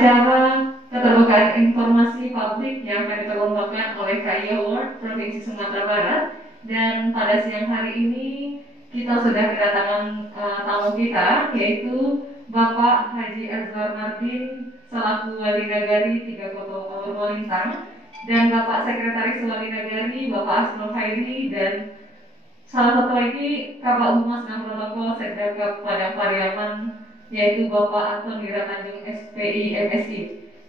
acara keterbukaan informasi publik yang akan diperlombakan oleh KI Award Provinsi Sumatera Barat. Dan pada siang hari ini kita sudah kedatangan tamu kita, yaitu Bapak Haji Azwar Mardin selaku Wali Nagari Tiga Koto Alur Molintang, dan Bapak Sekretaris Wali Nagari Bapak Asnul Hairi, dan salah satu lagi Kabak Humas dan Protokol Sekdagap Padang Pariaman, yaitu Bapak Anton Wiratanjung SPI MSI.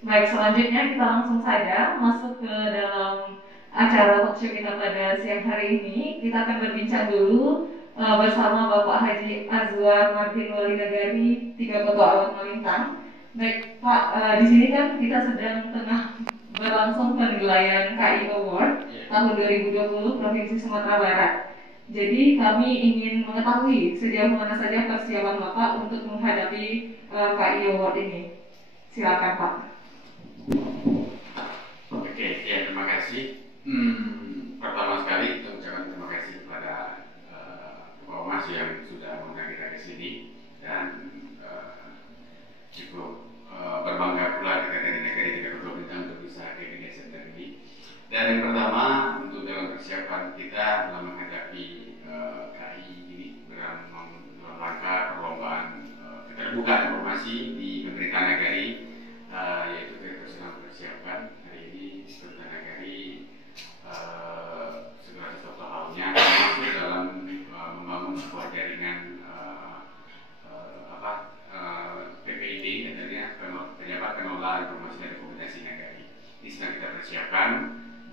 Baik, selanjutnya kita langsung saja masuk ke dalam acara talkshow kita pada siang hari ini. Kita akan berbincang dulu bersama Bapak Haji Azwar Mardin Wali Nagari Tiga Koto Alur Molintang. Baik Pak, di sini kan kita sedang tengah berlangsung penilaian KI Award tahun 2020 Provinsi Sumatera Barat. Jadi kami ingin mengetahui sejauh mana saja persiapan Bapak untuk menghadapi KI Award ini. Silakan Pak. Oke, ya terima kasih. Pertama sekali ucapkan terima kasih kepada Pak Mas yang sudah mengundang kita ke sini, dan cukup berbangga pula kita dari negara Tiga Koto Molintang untuk bisa ke Indonesia ini. Dan yang pertama, untuk dalam persiapan kita dalam menghadapi KI ini dalam rangka perlombaan keterbukaan informasi di pemerintahan nagari, yaitu kita sedang mempersiapkan hari ini pemerintahan nagari segera satu tahunnya masuk dalam membangun sebuah jaringan PPID, katanya pejabat pengelola informasi dan komunikasi nagari. Ini sedang kita persiapkan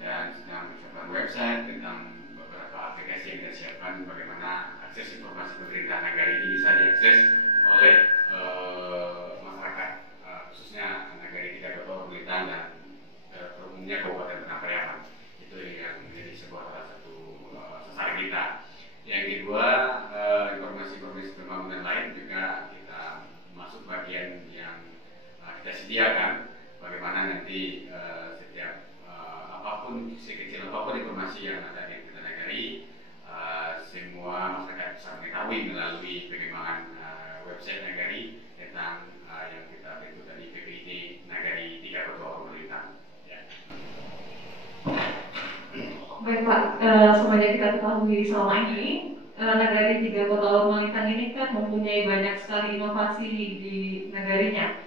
dan sedang menyiapkan website tentang beberapa aplikasi yang kita siapkan, bagaimana akses informasi pemerintahan nagari ini bisa diakses oleh masyarakat, khususnya nagari Tiga Koto Molintang dan umumnya Kabupaten Padang Pariaman. Itu yang menjadi sebuah salah satu sasaran kita. Yang kedua, informasi-informasi pembangunan lain juga kita masuk bagian yang kita sediakan, bagaimana nanti setiap apapun, sekecil apapun informasi yang ada di kita nagari, semua masyarakat bisa mengetahui melalui pengembangan website nagari tentang yang kita bentuk dari PPID Nagari Tiga Koto Alur Molintang. Ya. Baik Pak, sebanyak kita ketahui selama ini Nagari Tiga Koto Alur Molintang ini kan mempunyai banyak sekali inovasi di nagarinya.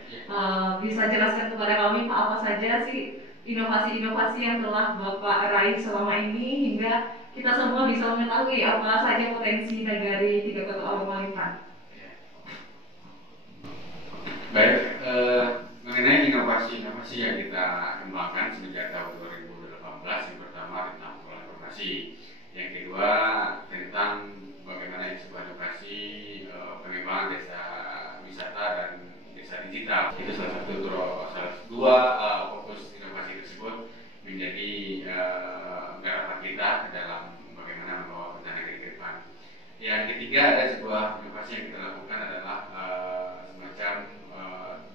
Bisa jelaskan kepada kami Pak, apa saja sih inovasi-inovasi yang telah Bapak raih selama ini hingga kita semua bisa mengetahui apa saja potensi Nagari Tiga Koto Alur Molintang. Baik, mengenai inovasi-inovasi yang kita kembangkan semenjak tahun 2018, yang pertama tentang pengelolaan informasi, yang kedua tentang bagaimana sebuah inovasi pengembangan desa wisata dan desa digital. Itu salah dua fokus inovasi tersebut menjadi garapan kita dalam bagaimana membawa pemerintahan negeri ke depan. Yang ketiga, ada sebuah inovasi yang kita lakukan adalah semacam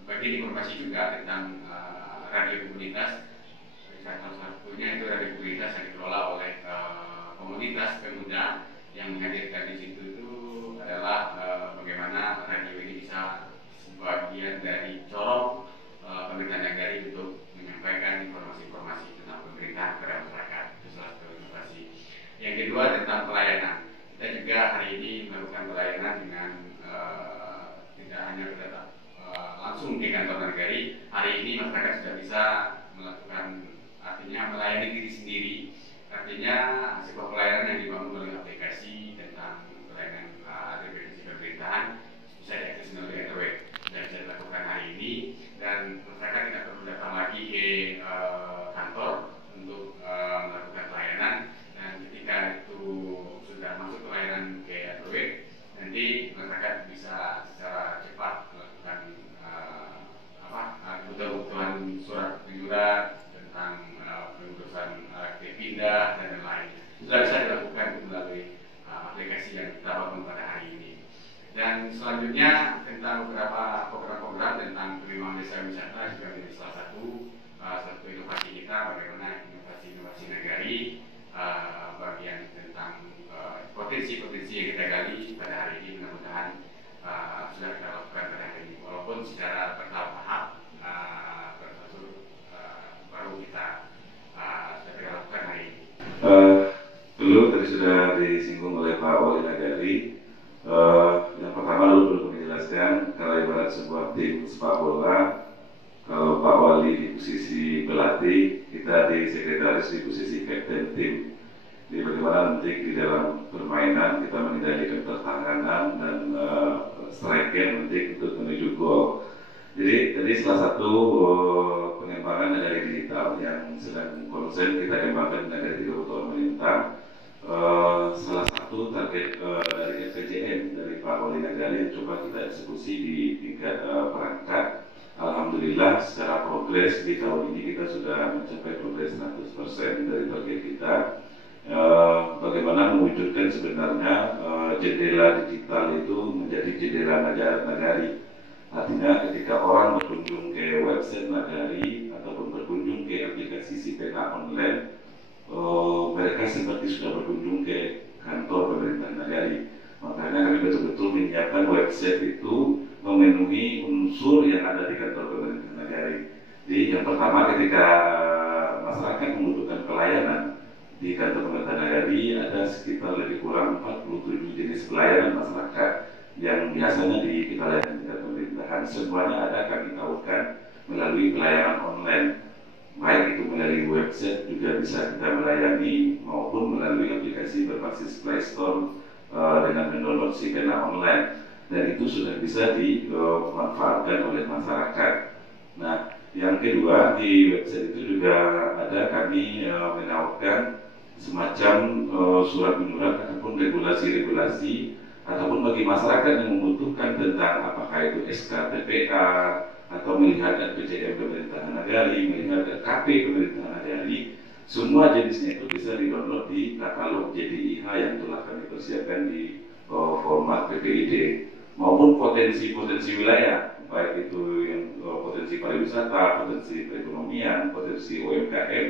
bagian informasi juga tentang radio komunitas. Salah satunya itu radio komunitas yang dikelola oleh komunitas pemuda, yang menghadirkan di situ itu adalah bagaimana radio ini bisa sebagian dari corong pemerintahan nagari untuk menyampaikan informasi-informasi tentang pemerintahan kepada masyarakat. Itu salah satu inovasi. Yang kedua tentang pelayanan. Kita juga hari ini melakukan pelayanan dengan tidak hanya berdatang langsung di kantor nagari. Hari ini masyarakat sudah bisa melakukan, artinya melayani diri sendiri. Artinya sebuah pelayanan yang dibangun oleh aplikasi tentang pelayanan administrasi pemerintahan bisa diakses melalui RW, dan bisa dilakukan hari ini, dan masyarakat tidak perlu datang lagi ke kantor untuk melakukan pelayanan. Dan ketika itu sudah masuk pelayanan ke RW, nanti masyarakat bisa secara cepat melakukan kebutuhan surat menyurat tentang pengurusan pindah dan lain-lain. Sudah bisa dilakukan melalui aplikasi yang kita bangun pada hari ini. Dan selanjutnya tentang beberapa program-program tentang pengembangan desa wisata juga menjadi salah satu inovasi kita, bagaimana inovasi nagari, bagian tentang potensi-potensi yang kita gali pada hari ini, mudah-mudahan sudah kita lakukan pada hari ini, walaupun secara bertahap sudah disinggung oleh Pak Wali Nagari. Yang pertama dulu perlu kami jelaskan, kalau ibarat sebuah tim sepak bola, kalau Pak Wali di posisi pelatih, kita di sekretaris di posisi kapten tim. Jadi bagaimana nanti di dalam permainan kita mengendalikan pertahanan dan striker nanti untuk menuju gol. Jadi tadi salah satu pengembangan dari digital yang sedang konsen kita kembangkan dari 3 tahun pemerintah. Salah satu target dari FPJM dari Pak Wali Nagari yang coba kita eksekusi di tingkat perangkat. Alhamdulillah secara progres di tahun ini kita sudah mencapai progres 100% dari target kita. Bagaimana mewujudkan sebenarnya jendela digital itu menjadi jendela nagari. Artinya ketika orang berkunjung ke website Nagari ataupun berkunjung ke aplikasi Sipena online, mereka seperti sudah berkunjung ke kantor pemerintah Nagari. Makanya kami betul-betul menyiapkan website itu memenuhi unsur yang ada di kantor pemerintah Nagari. Jadi yang pertama ketika masyarakat membutuhkan pelayanan di kantor pemerintah Nagari ada sekitar lebih kurang 47 jenis pelayanan masyarakat yang biasanya kita layani di kantor pemerintahan. Semuanya ada kami tahukan melalui pelayanan online. Baik itu melalui website juga bisa kita melayani maupun melalui aplikasi berbasis Play Store dengan mendownload Sipena online, dan itu sudah bisa dimanfaatkan oleh masyarakat. Nah, yang kedua di website itu juga ada kami menawarkan semacam surat menyurat ataupun regulasi-regulasi ataupun bagi masyarakat yang membutuhkan tentang apakah itu SK TPA atau melihat RPJM pemerintahan Nagari, melihat RKP pemerintahan Nagari, semua jenisnya itu bisa di-download di katalog JDIH yang telah kami persiapkan di format PPID, maupun potensi-potensi wilayah, baik itu yang potensi pariwisata, potensi perekonomian, potensi UMKM,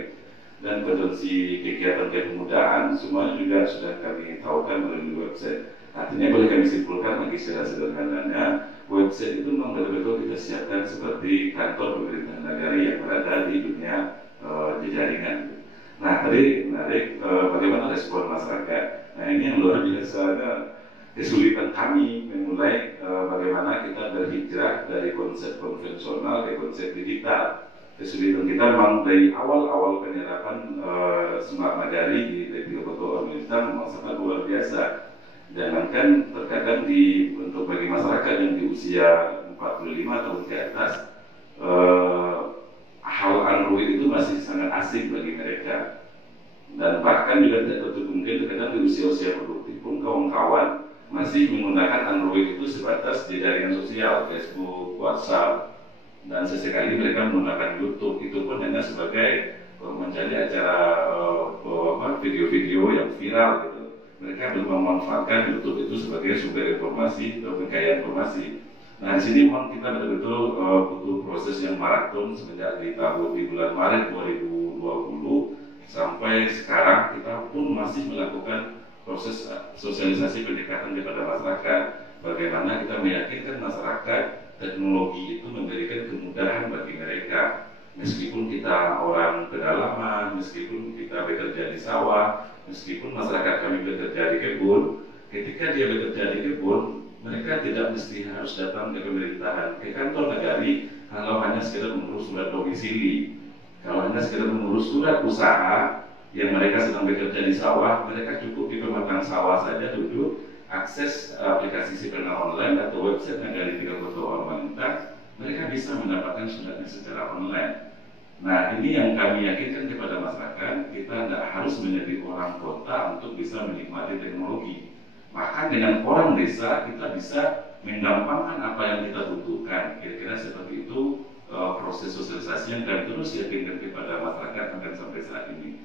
dan potensi kegiatan kepemudaan, semuanya juga sudah kami tahukan melalui website. Artinya boleh kami simpulkan bagi secara sederhananya, website itu memang betul-betul kita siapkan seperti kantor pemerintahan Nagari yang berada di dunia jejaringan. Nah, tadi menarik bagaimana respon masyarakat. Nah, ini yang luar biasa, kesulitan kami memulai bagaimana kita berhijrah dari konsep konvensional ke konsep digital. Kesulitan kita memang dari awal-awal penyerapan Smart Nagari di 3 pemerintah memang sangat luar biasa. Jangankan terkadang untuk bagi masyarakat yang di usia 45 tahun ke atas, hal Android itu masih sangat asing bagi mereka, dan bahkan juga tidak tertutup mungkin terkadang di usia-usia produktif pun kawan-kawan masih menggunakan Android itu sebatas di jaringan sosial, Facebook, WhatsApp, dan sesekali mereka menggunakan YouTube, itu pun hanya sebagai mencari acara video-video yang viral gitu. Mereka belum memanfaatkan YouTube itu sebagai sumber informasi atau kekayaan informasi. Nah, di sini memang kita betul-betul butuh proses yang maraton semenjak di bulan Maret 2020 sampai sekarang kita pun masih melakukan proses sosialisasi pendekatan kepada masyarakat. Bagaimana kita meyakinkan masyarakat teknologi itu memberikan kemudahan bagi mereka. Meskipun kita orang pedalaman, meskipun kita bekerja di sawah, meskipun masyarakat kami bekerja di kebun, ketika dia bekerja di kebun, mereka tidak mesti harus datang ke pemerintahan, ke kantor Nagari, kalau hanya sekedar mengurus surat domisili. Kalau hanya sekedar mengurus surat usaha yang mereka sedang bekerja di sawah, mereka cukup di pematang sawah saja duduk, akses aplikasi Sipena online atau website Nagari 3 pemerintah, mereka bisa mendapatkan suratnya secara online. Nah, ini yang kami yakinkan kepada masyarakat, kita tidak harus menjadi orang kota untuk bisa menikmati teknologi. Bahkan dengan orang desa, kita bisa menggampangkan apa yang kita butuhkan. Kira-kira seperti itu proses sosialisasi yang kami terus yakinkan kepada masyarakat akan sampai saat ini.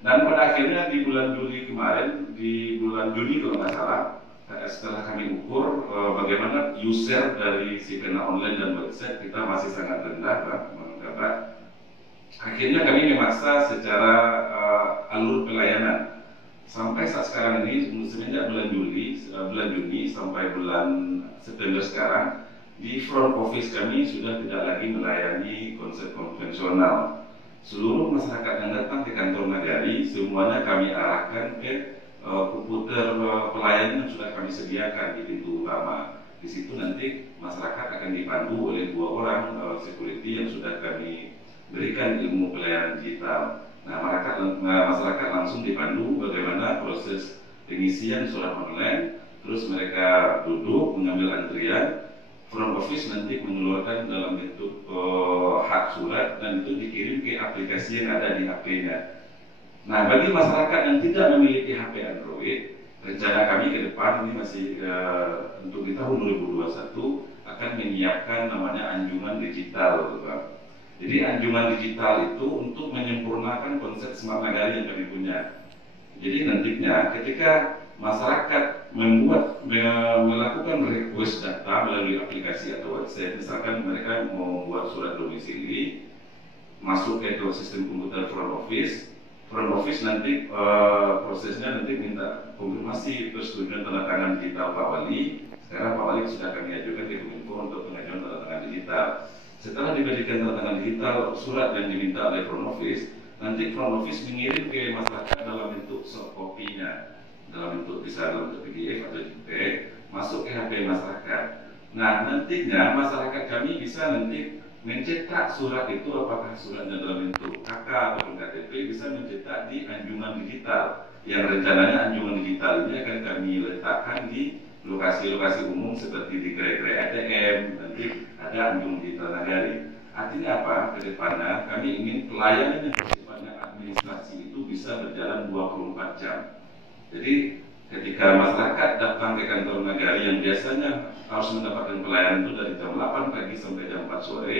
Dan pada akhirnya di bulan Juli kemarin, di bulan Juni kalau nggak salah, setelah kami ukur bagaimana user dari Sipena online dan website kita masih sangat rendah, Pak. Akhirnya kami memaksa secara alur pelayanan sampai saat sekarang ini, semenjak bulan Juni sampai bulan September sekarang, di front office kami sudah tidak lagi melayani konsep konvensional. Seluruh masyarakat yang datang ke kantor Nagari semuanya kami arahkan ke komputer pelayanan sudah kami sediakan di pintu utama. Di situ nanti masyarakat akan dipandu oleh 2 orang security yang sudah kami berikan ilmu pelayanan digital. Nah, masyarakat langsung dipandu bagaimana proses pengisian surat online, terus mereka duduk mengambil antrian, front office nanti mengeluarkan dalam bentuk hak surat dan itu dikirim ke aplikasi yang ada di HP-nya. Nah, bagi masyarakat yang tidak memiliki HP Android, rencana kami ke depan ini masih untuk di tahun 2021 akan menyiapkan namanya anjungan digital, Pak. Jadi anjungan digital itu untuk menyempurnakan konsep smart nagari yang kami punya. Jadi nantinya ketika masyarakat melakukan request data melalui aplikasi atau website, misalkan mereka mau membuat surat domisili, masuk ke sistem komputer front office nanti prosesnya nanti minta konfirmasi persetujuan tanda tangan digital Pak Wali. Sekarang Pak Wali sudah kami ajukan ke Kominfo untuk pengajuan tanda tangan digital. Setelah diberikan tanda tangan digital surat yang diminta oleh front office, nanti front office mengirim ke masyarakat dalam bentuk soft copy-nya, dalam bentuk bisa dalam bentuk PDF atau JPEG, masuk ke HP masyarakat. Nah, nantinya masyarakat kami bisa nanti mencetak surat itu, apakah suratnya dalam bentuk KK atau KTP, bisa mencetak di anjungan digital. Yang rencananya anjungan digital ini akan kami letakkan di lokasi-lokasi umum seperti di gerai-gerai ATM, nanti ada anjungan digital nagari. Artinya apa? Kedepannya kami ingin pelayanan yang sifatnya administrasi itu bisa berjalan 24 jam. Jadi ketika masyarakat datang ke kantor nagari yang biasanya harus mendapatkan pelayanan itu dari jam 8 pagi sampai jam 4 sore,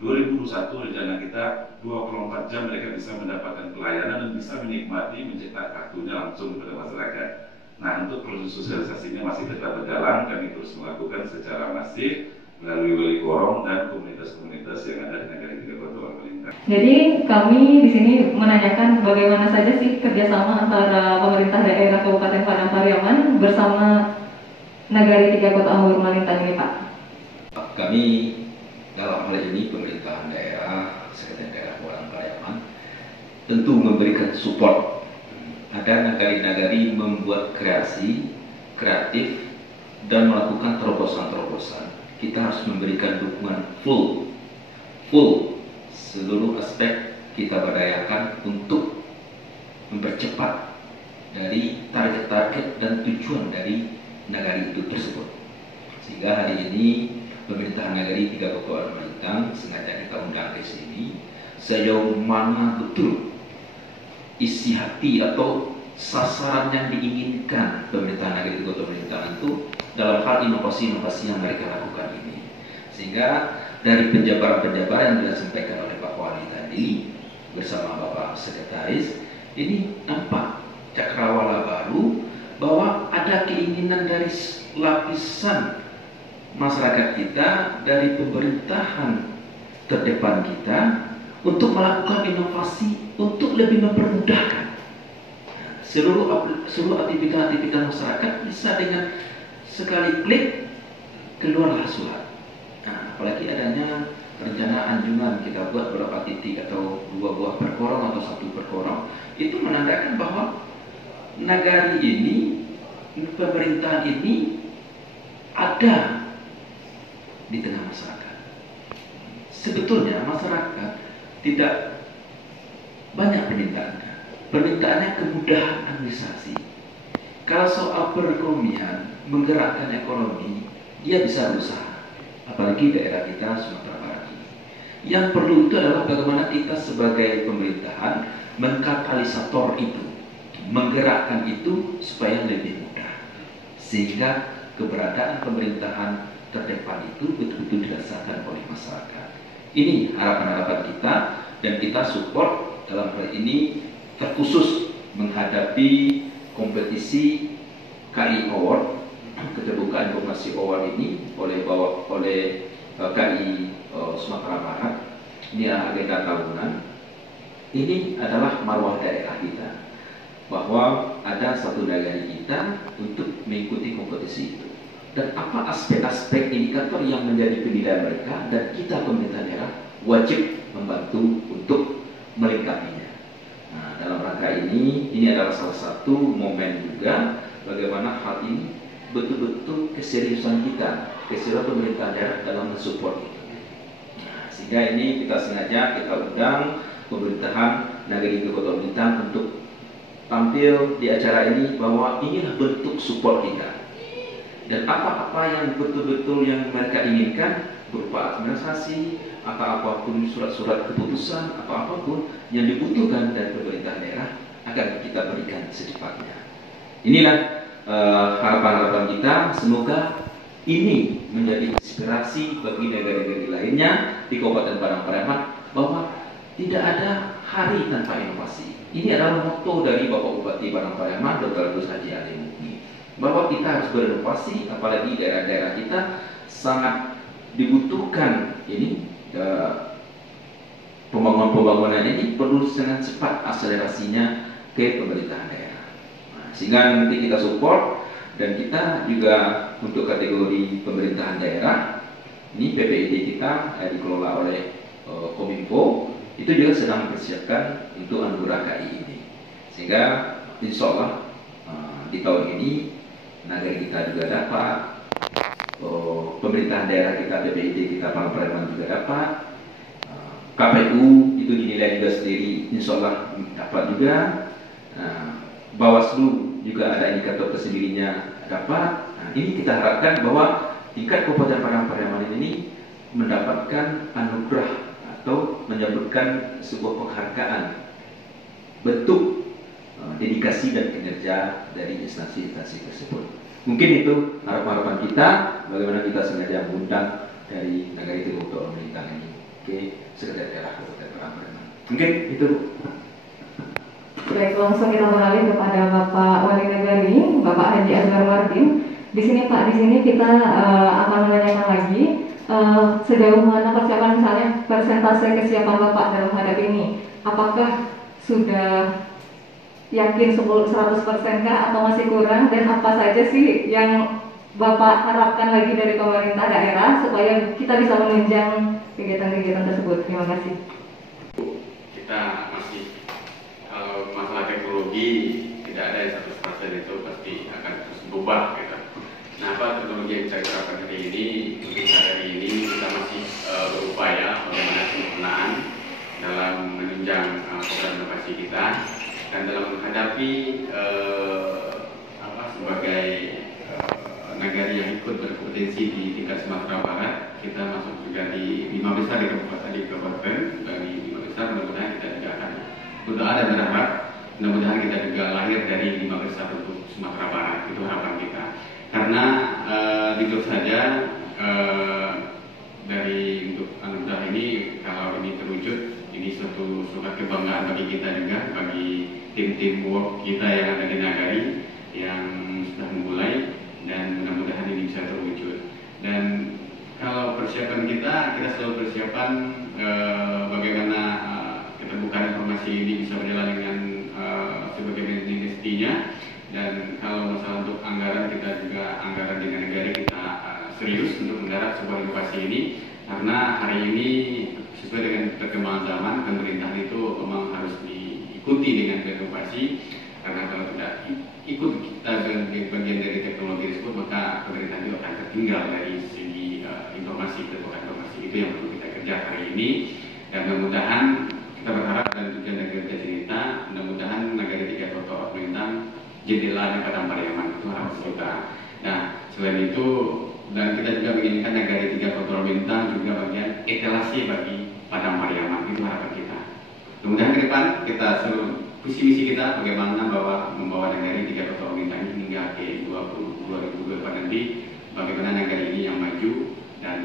2021 rencana kita 24 jam mereka bisa mendapatkan pelayanan dan bisa menikmati mencetak kartunya langsung kepada masyarakat. Nah, untuk proses sosialisasinya masih tetap berjalan, kami terus melakukan secara masif melalui wali korong dan komunitas-komunitas yang ada di negara tiga kota pemerintah. Jadi kami di sini menanyakan bagaimana saja sih kerjasama antara pemerintah daerah Kabupaten Padang Pariaman bersama Nagari Tiga Kota Amur Malintang ini, Pak. Kami dalam hal ini pemerintahan daerah, Sekretariat Daerah Padang Pariaman tentu memberikan support. Ada nagari-nagari membuat kreasi, kreatif, dan melakukan terobosan-terobosan. Kita harus memberikan dukungan full seluruh aspek kita berdayakan untuk mempercepat dari target-target dan tujuan dari nagari itu tersebut. Sehingga hari ini pemerintahan nagari Tiga Kota Malintang sengaja kita undang ke sini sejauh mana betul isi hati atau sasaran yang diinginkan pemerintahan nagari Tiga Kota Malintang itu dalam hal inovasi-inovasi yang mereka lakukan ini. Sehingga dari penjabaran-penjabaran yang disampaikan oleh Pak Wali tadi bersama Bapak Sekretaris, ini nampak cakrawala baru bahwa ada keinginan dari lapisan masyarakat kita, dari pemerintahan terdepan kita untuk melakukan inovasi untuk lebih mempermudahkan seluruh aktivitas masyarakat bisa dengan sekali klik keluarlah surat. Nah, apalagi adanya rencana anjungan kita buat beberapa titik atau 2 buah perkorong atau 1 perkorong, itu menandakan bahwa nagari ini, pemerintahan ini ada di tengah masyarakat. Sebetulnya masyarakat tidak banyak permintaannya kemudahan administrasi. Kalau soal perekonomian, menggerakkan ekonomi, dia bisa berusaha. Apalagi daerah kita Sumatera Barat ini. Yang perlu itu adalah bagaimana kita sebagai pemerintahan mengkatalisator itu, menggerakkan itu supaya lebih mudah. Sehingga keberadaan pemerintahan terdepan itu betul-betul dirasakan oleh masyarakat. Ini harapan-harapan kita dan kita support dalam hal ini terkhusus menghadapi kompetisi KI Award, keterbukaan informasi award ini oleh KI Sumatera Barat. Ini agenda tahunan. Ini adalah marwah daerah kita, bahwa ada satu nagari kita untuk mengikuti kompetisi itu. Dan apa aspek-aspek indikator yang menjadi penilaian mereka, dan kita pemerintah daerah wajib membantu untuk melengkapinya. Nah, dalam rangka ini adalah salah satu momen juga bagaimana hal ini betul-betul keseriusan kita, keseriusan pemerintah daerah dalam mensupport itu. Nah, sehingga ini kita sengaja kita undang pemerintahan Nagari 3 Kota Bintang untuk tampil di acara ini bahwa inilah bentuk support kita. Dan apa-apa yang betul-betul yang mereka inginkan berupa administrasi atau apapun surat-surat keputusan atau apapun yang dibutuhkan dari pemerintah daerah akan kita berikan secepatnya. Inilah harapan-harapan kita. Semoga ini menjadi inspirasi bagi negara-negara lainnya di Kabupaten Padang Pariaman bahwa tidak ada hari tanpa inovasi. Ini adalah motto dari Bapak Bupati Padang Pariaman, Dr. Agus Haji Ali Mukni, bahwa kita harus berinovasi, apalagi daerah-daerah kita sangat dibutuhkan ini pembangunan ini perlu dengan cepat akselerasinya ke pemerintahan daerah. Nah, sehingga nanti kita support dan kita juga untuk kategori pemerintahan daerah ini PPID kita dikelola oleh Kominfo itu juga sedang mempersiapkan untuk anugerah KI ini, sehingga insya Allah di tahun ini Nagari kita juga dapat, pemerintahan daerah kita, PPID kita, Padang Pariaman juga dapat, KPU itu dinilai juga sendiri, insya Allah dapat juga, Bawaslu juga ada indikator tersendirinya dapat. Nah, ini kita harapkan bahwa tingkat Kabupaten Padang Pariaman ini mendapatkan anugerah atau menyebutkan sebuah penghargaan bentuk dedikasi dan kinerja dari instansi-instansi tersebut. Mungkin itu harapan-harapan kita, bagaimana kita sengaja mengundang dari Nagari 3 Kota Bintang ini ke Sekretariat Daerah Kabupaten Padang Pariaman. Mungkin itu. Baik, langsung kita beralih kepada Bapak Wali Nagari, Bapak Haji Azhar Wardin. Di sini Pak, di sini kita akan menanyakan lagi sejauh mana persiapan, misalnya persentase kesiapan Bapak dalam menghadapi ini. Apakah sudah yakin 100% kah atau masih kurang, dan apa saja sih yang Bapak harapkan lagi dari pemerintah daerah supaya kita bisa menunjang kegiatan-kegiatan tersebut? Terima kasih. Kita masih, kalau masalah teknologi tidak ada yang 100% itu pasti akan terus berubah gitu. Nah, apa teknologi yang kita terapkan hari ini, untuk hari ini kita masih berupaya bagaimana penyempurnaan dalam menunjang program inovasi kita dan dalam menghadapi sebagai negara yang ikut berpotensi di tingkat Sumatera Barat. Kita masuk juga di 5 besar di kabupaten, dari 5 besar mudah-mudahan kita juga akan berdoa dan berharap mudah-mudahan kita juga lahir dari 5 besar untuk Sumatera Barat. Itu harapan kita, karena jujur saja dari untuk anugerah ini, kalau ini terwujud, ini suatu kebanggaan bagi kita juga, bagi tim-tim work kita yang ada di Nagari yang sudah memulai, dan mudah-mudahan ini bisa terwujud. Dan kalau persiapan kita selalu persiapan bagaimana keterbukaan informasi ini bisa berjalan dengan sebagaimana mestinya. Dan kalau masalah untuk anggaran, kita juga anggaran dengan negara kita serius untuk menggarap sebuah inovasi ini, karena hari ini sesuai dengan perkembangan zaman, pemerintahan itu memang harus diikuti dengan inovasi, karena kalau tidak ikut kita bagian dari teknologi tersebut, maka pemerintahan itu akan tertinggal dari segi informasi, terbuka informasi. Itu yang perlu kita kerja hari ini, dan mudah-mudahan kita berharap dan tujuan negara cerita, mudah-mudahan Nagari 3 Kota Bintang jendela Padang Pariaman, itu harapan kita. Nah, selain itu, dan kita juga menginginkan Nagari 3 Kota Bintang juga bagian etalase bagi Padang Pariaman, itu harapan kita. Mudah-mudahan ke depan kita seluruh visi misi kita bagaimana membawa Nagari 3 Kota Bintang ini hingga ke 2024 nanti, bagaimana Nagari ini yang maju dan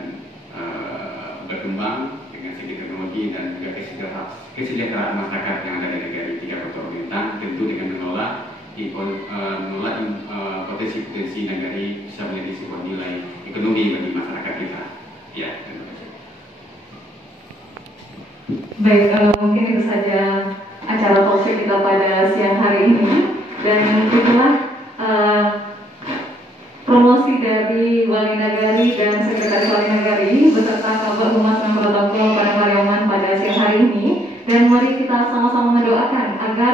berkembang dengan segi teknologi dan juga kesejahteraan masyarakat yang ada di Nagari 3 Kota Bintang, tentu dengan mengelola potensi-potensi Nagari bisa menjadi sebuah nilai ekonomi bagi masyarakat kita. Ya, terima kasih. Baik, mungkin itu saja acara talkshow kita pada siang hari ini, dan itulah promosi dari Wali Nagari dan Sekretaris Wali Nagari beserta Kabak Humas dan Protokol Padang Pariaman pada siang hari ini. Dan mari kita sama-sama mendoakan agar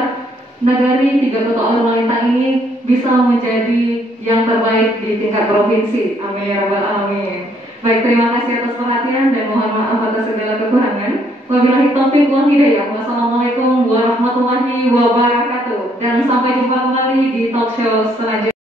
Nagari Tiga Kota Alun Lintang ini bisa menjadi yang terbaik di tingkat provinsi. Amin ya rabbal alamin. Baik, terima kasih atas perhatian dan mohon maaf atas segala kekurangan. Wabillahi taufiq wal hidayah. Wassalamualaikum warahmatullahi wabarakatuh. Dan sampai jumpa kembali di talk show selanjutnya.